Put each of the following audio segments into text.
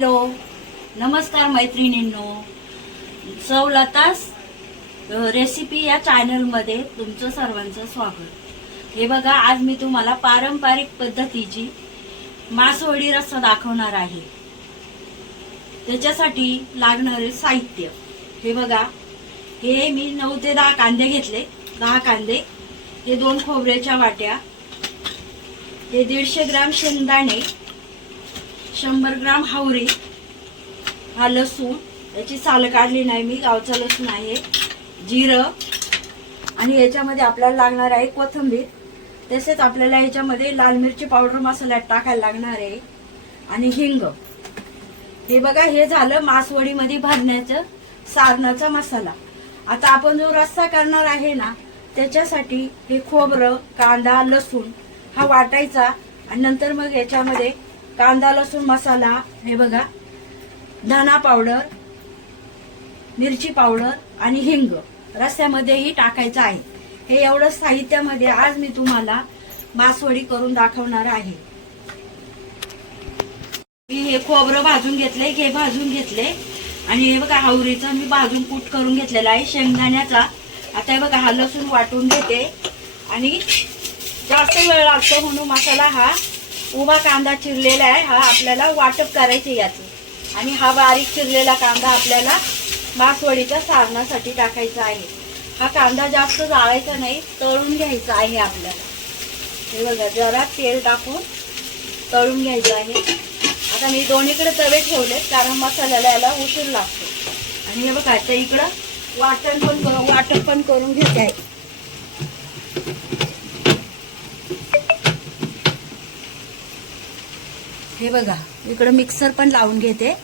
Hello नमस्कार मैत्रिणींनो. सवलतास recipe या चॅनलमध्ये तुमचं सर्वांचं स्वागत. हे बघा आज मी तुम्हाला पारंपरिक पद्धतीची मासवडी रस्सा दाखवणार आहे. त्याच्यासाठी लागणारे साहित्य. हे बघा हे मी नऊ ते दहा कांदे घेतले दहा कांदे. हे दोन खोबऱ्याच्या वाट्या. हे दीडशे ग्राम शेंगदाणे. शंभर ग्राम हावरे हा लसूण याची साल काढली नाही मी गावचा लसूण आहे जिरं आणि याच्यामध्ये आपल्याला लागणार आहे कोथिंबीर. तसेच आपल्याला याच्यामध्ये लाल मिरची पावडर मसाल्यात टाकायला लागणार आहे आणि हिंग. हे बघा हे झालं मासवडीमध्ये भरण्याचं सारणाचा मसाला. आता आपण जो रस्सा करणार आहे ना त्याच्यासाठी हे खोबरं कांदा लसूण हा वाटायचा आणि नंतर मग याच्यामध्ये कांदा लसूण मसाला हे बघा. धना पावडर मिरची पावडर आणि हिंग रस्त्यामध्येही टाकायचं आहे. हे एवढं साहित्यामध्ये आज मी तुम्हाला मासवडी करून दाखवणार आहे. मी हे खोबरं भाजून घेतले हे भाजून घेतले आणि हे बघा हावरीचं मी भाजून कूट करून घेतलेला आहे. शेंगदाण्याचा. आता हे बघा हा लसूण वाटून घेते. आणि जास्त वेळ लागतो म्हणून मसाला हा उभा कांदा चिरलेला आहे हा आपल्याला वाटप करायचे याचं. आणि हा बारीक चिरलेला कांदा आपल्याला मासवडीच्या सारणासाठी टाकायचा आहे. हा कांदा जास्त जाळायचा नाही तळून घ्यायचा आहे आपल्याला. हे बघा जरा तेल टाकून तळून घ्यायचं आहे. आता मी दोन्हीकडे तवे ठेवले कारण मसाल्याला याला उशीर लागतो. आणि हे बघा इकडं वाटण पण करून वाटण पण करून घेते. आहे हे बघा इकडं मिक्सर पण लावून घेते.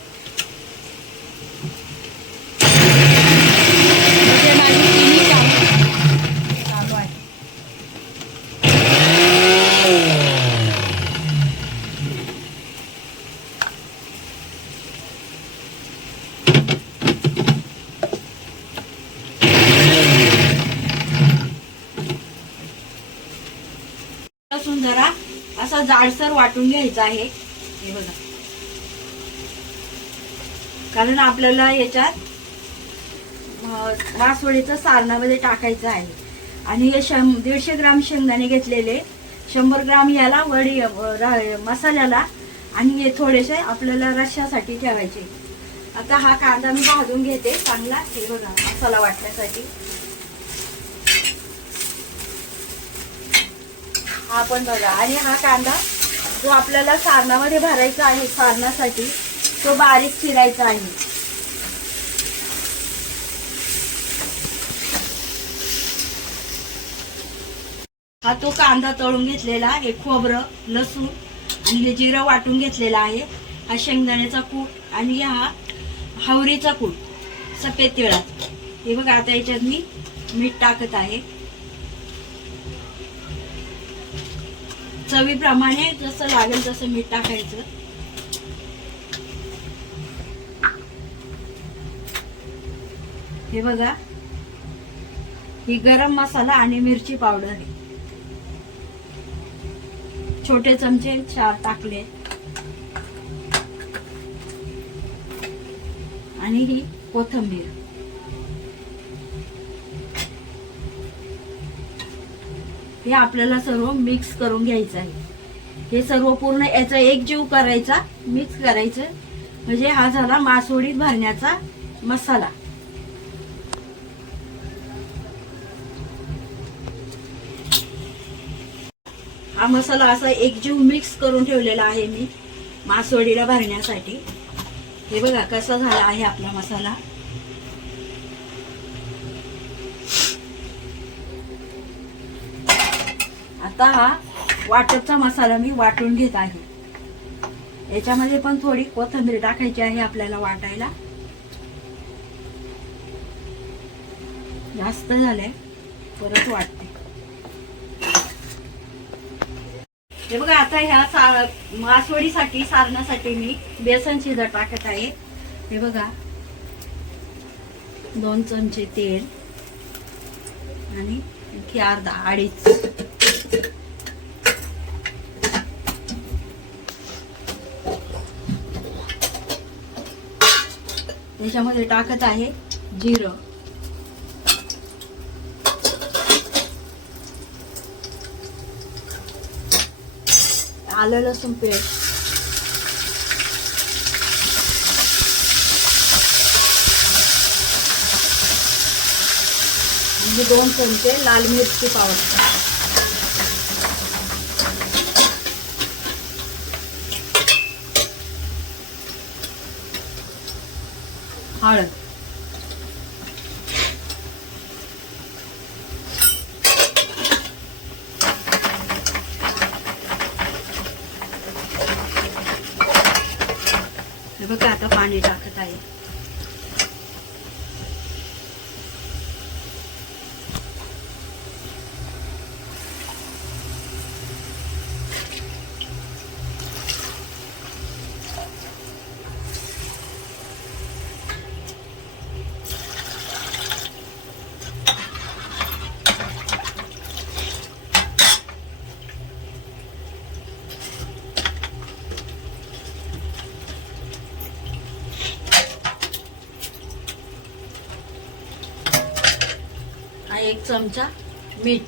जरा असा जाडसर वाटून घ्यायचा आहे. हे बघा. कारण आपल्याला याच्यात वासवडीचं सारणामध्ये टाकायचं आहे. आणि हे शं दीडशे ग्राम शेंगदाणे घेतलेले. शंभर ग्राम याला वडी मसाल्याला. आणि हे थोडेसे आपल्याला रश्श्यासाठी ठेवायचे. आता हा कांदा मी भाजून घेते. चांगला हे बघा मसाला वाटण्यासाठी. हा पण बघा. आणि हा कांदा जो आपल्याला सारणामध्ये भरायचा आहे सारणासाठी तो बारीक चिरायचा आहे. हा तो कांदा तळून घेतलेला हे खोबरं लसूण आणि हे जिरं वाटून घेतलेला आहे. हा शेंगदाण्याचा कूट आणि हा हावरीचा कूट सफेद तिळाचा. हे बघा आता याच्यात मी मीठ टाकत आहे. चवीप्रमाणे जसं लागेल तसं मीठ टाकायचं. हे बघा. ही गरम मसाला आणि मिरची पावडर. आहे छोटे चमचे चार टाकले. आणि ही कोथंबीर. हे आपल्याला सर्व मिक्स करून घ्यायचं आहे. हे सर्व पूर्ण याचा एक जीव करायचा मिक्स करायचं. म्हणजे हा झाला मासोडीत भरण्याचा मसाला. हा मसाला असा एकजीव मिक्स करून ठेवलेला आहे मी मासवडीला भरण्यासाठी. हे बघा कसा झाला आहे आपला मसाला. आता हा वाटपचा मसाला मी वाटून घेत आहे. याच्यामध्ये पण थोडी कोथिंबीर टाकायची आहे आपल्याला वाटायला. जास्त झालंय परत वाटते. हे बघा आता ह्या सा मासवडीसाठी सारण्यासाठी मी बेसन शिजत टाकत आहे. हे बघा दोन चमचे तेल आणि आणखी अर्धा अडीच. त्याच्यामध्ये टाकत आहे जिरं. आलं लसूण पेस्ट. म्हणजे दोन चमचे लाल मिरची पावडर. हळद हे बघा आता पाणी टाकत आहे एक चमचा मीठ.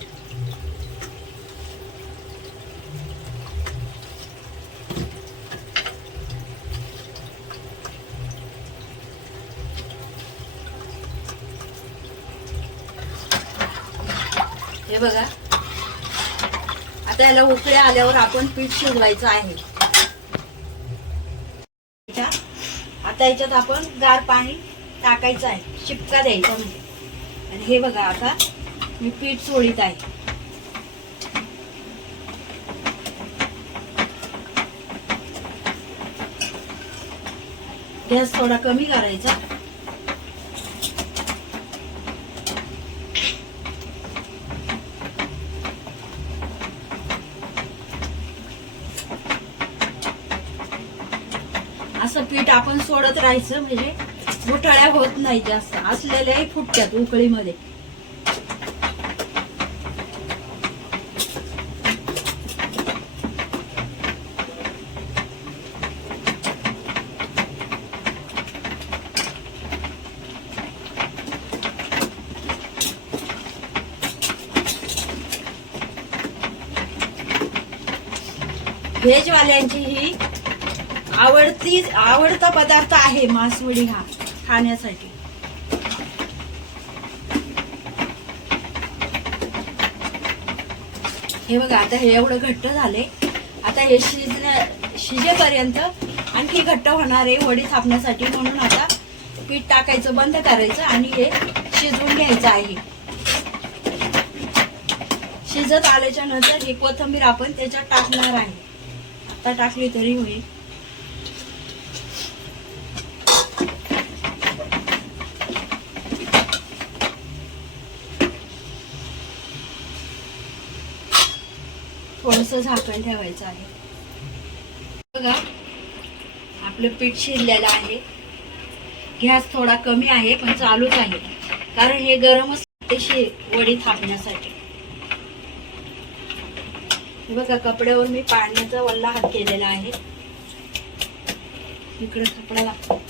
हे बघा. आता याला उकळे आल्यावर आपण पीठ शिजवायचं आहे. आता याच्यात आपण गार पाणी टाकायचं आहे. शिपका द्यायचा म्हणजे. आणि हे बघा आता मी पीठ सोडीत आहे. गॅस थोडा कमी करायचा. असं पीठ आपण सोडत राहायचं म्हणजे गुठाळ्या होत नाही जास्त. असलेल्याही फुटत्यात उकळीमध्ये. व्हेजवाल्यांची ही आवडती आवडता पदार्थ आहे मासवडी हा खाण्यासाठी. हे बघा आता हे एवढं घट्ट झाले. आता हे शिजण्या शिजेपर्यंत आणखी घट्ट होणार आहे वडी थापण्यासाठी म्हणून आता पीठ टाकायचं बंद करायचं आणि हे शिजवून घ्यायचं आहे. शिजत आल्याच्यानंतर ही कोथिंबीर आपण त्याच्यात टाकणार आहे. आता टाकली तरी होईल. थोडस झाकण ठेवायचं आहे. बघा आपलं पीठ शिजलेलं आहे. गॅस थोडा कमी आहे पण चालूच आहे. कारण हे गरमच ते शे वडी थापण्यासाठी. बघा कपड्यावर मी पाण्याचा वल्ला हात केलेला आहे. इकडे कपडा लागतो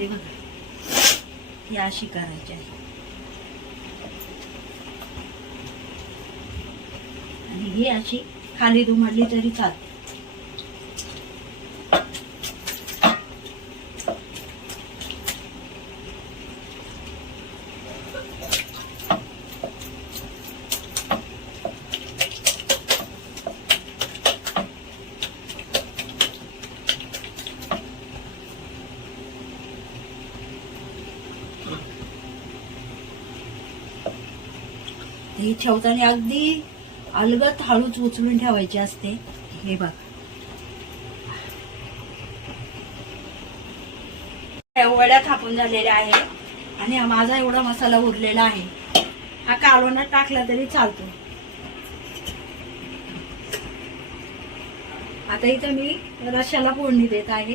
हे बघा. ही अशी करायची आहे. आणि ही अशी खाली दुमडली तरी चालते. ही ठेवताना अगदी अलगत हळूच उचलून ठेवायची असते. हे बघ. वड्या थापून झालेल्या आहे आणि हा माझा एवढा मसाला उरलेला आहे. हा कालवणात टाकला तरी चालतो. आता इथं मी रश्याला फोडणी देत आहे.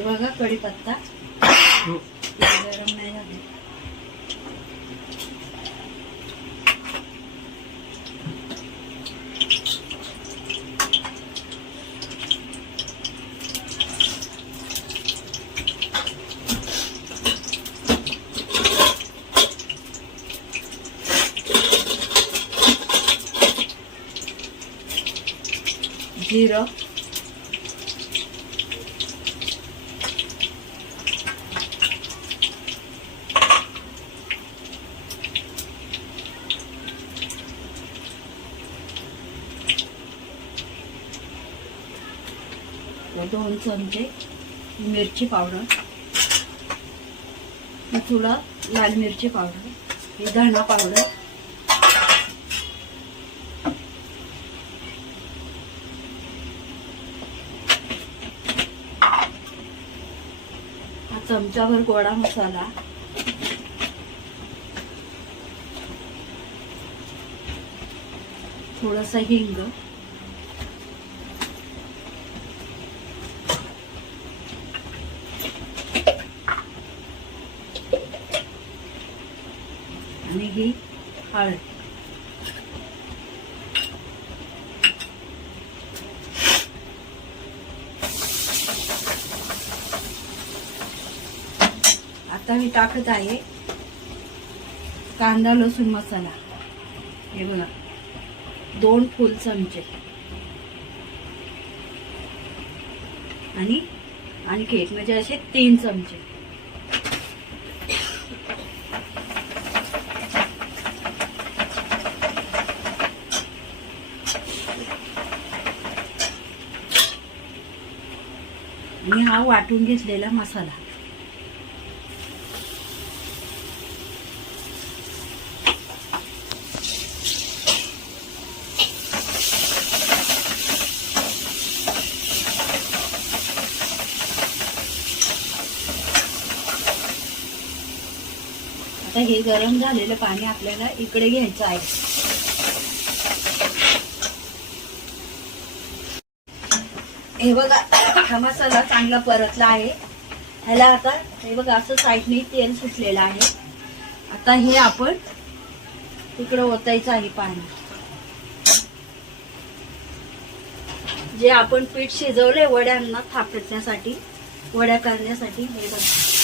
हे बघा कढीपत्ता गरम नाही झाले जिरं व दोन चमचे मिरची पावडर. थोडा लाल मिरची पावडर हे धणा पावडर. हा चमचाभर गोडा मसाला. थोडासा हिंग. आणि ही हळद. आता मी टाकत आहे कांदा लसूण मसाला. हे बघा दोन फुल चमचे. आणि आणखी एक म्हणजे असे तीन चमचे आणि हा वाटून घेतलेला मसाला. आता हे गरम झालेलं पाणी आपल्याला इकडे घ्यायचं आहे. हे बघा हा मसाला चांगला परतला आहे. ह्याला आता हे बघा असं साईडने तेल सुटलेलं आहे. आता हे आपण तिकडं ओतायचं आहे पाणी. जे आपण पीठ शिजवले वड्यांना थापटण्यासाठी वड्या करण्यासाठी हे बघा.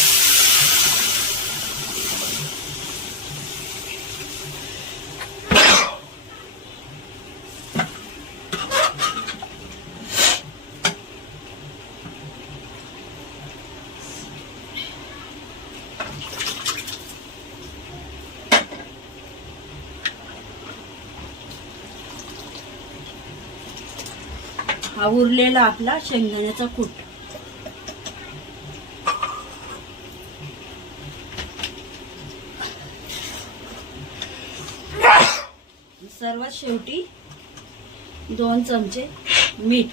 हा उरलेला आपला शेंगदाण्याचा कूट. सर्वात शेवटी दोन चमचे मीठ.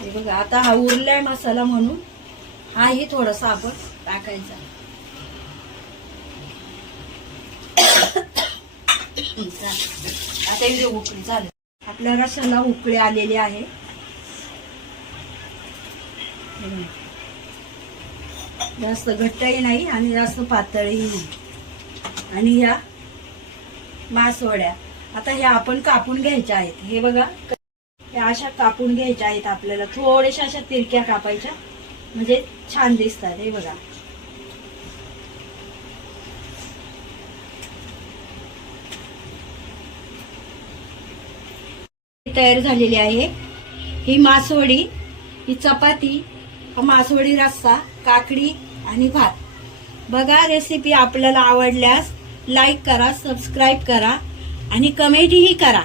हे बघा आता हा उरलाय मसाला म्हणून हाही थोडासा आपण टाकायचा आता इथे उकळी झाली आपल्या रसाला उकळी आलेली आहे. जास्त घट्टही नाही आणि जास्त पातळही नाही. आणि ह्या मासवड्या आता ह्या आपण कापून घ्यायच्या आहेत. हे बघा ह्या अशा कापून घ्यायच्या आहेत आपल्याला. थोड्याशा अशा तिरक्या कापायच्या. म्हणजे छान दिसतात हे बघा. तयार झालेली आहे. ही मासवडी ही चपाती मासवडी रस्सा काकडी आणि भात. बघा रेसिपी आपल्याला आवडल्यास लाईक करा सबस्क्राईब करा आणि कमेंटही करा.